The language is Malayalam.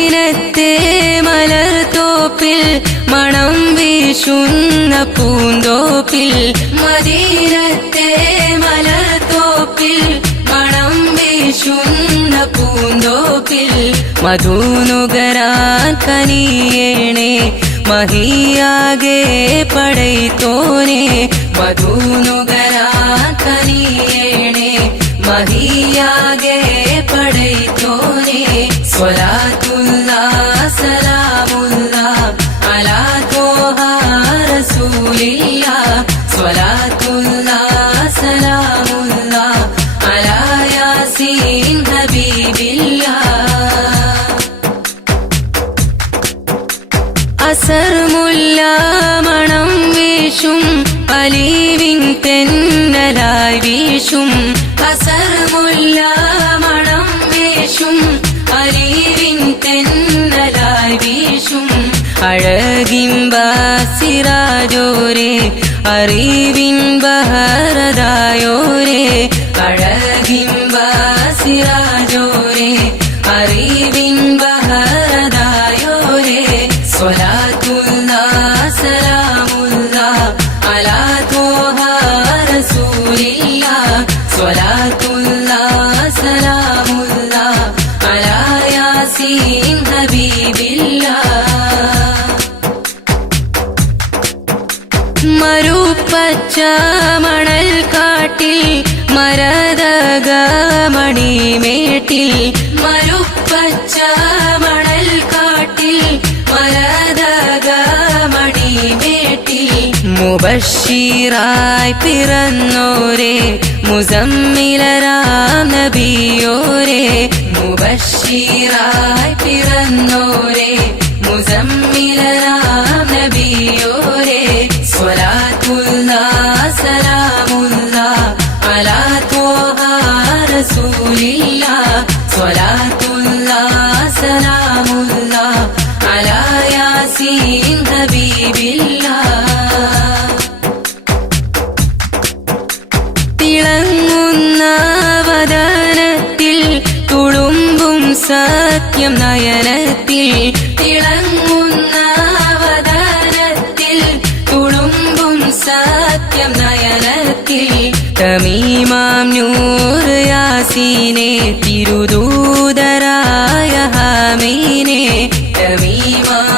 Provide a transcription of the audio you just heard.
മദീനത്തെ മലർത്തോപ്പിൽ മണം വീശുന്ന പൂന്തോപ്പിൽ മദീനത്തെ മലർത്തോപ്പിൽ മണം വീശുന്ന പൂന്തോപ്പിൽ മധുനുകരാൻ കനിയേണേ മഹിയാകെ പടൈത്തോനെ മധുനുകരാൻ അസർമുല്ല മണം വീശും അലീവിൻ തെന്നലായി വീശും. അസർമുല്ല മണം വീശും അലീവിൻ തെന്നലായി വീശും. അഴകിംബാസിറാജോരെ അറിവിൻ ബഹരതായോരെ മണൽ കാട്ടിൽ മരതക മണിമേട്ടിൽ മരുപ്പച്ച മണൽ കാട്ടിൽ മരതക മണിമേട്ടിൽ മുബഷീറായി പിറന്നോരെ മുസമ്മിലരാം നബിയോരെ മുബഷീറായി പിറന്നോരെ മുസമ്മിലരാം നബിയോരെ സ്വലാത്തുള്ള സലാമുള്ള അലാ തോഹ റസൂലില്ല സ്വലാത്തുള്ള സലാമുള്ള അലാ യാസീൻ ഹബീബില്ല തിളങ്ങുന്ന വദനത്തിൽ തുളുമ്പും സത്യം നയനത്തിൽ തിളങ്ങുന്ന വദനത്തിൽ തുളുമ്പും സത്യം നയനത്തിൽ തമീമാം നൂർ യാസീനെ തിരുദൂതരായ ഹാമീനെ തമീമാം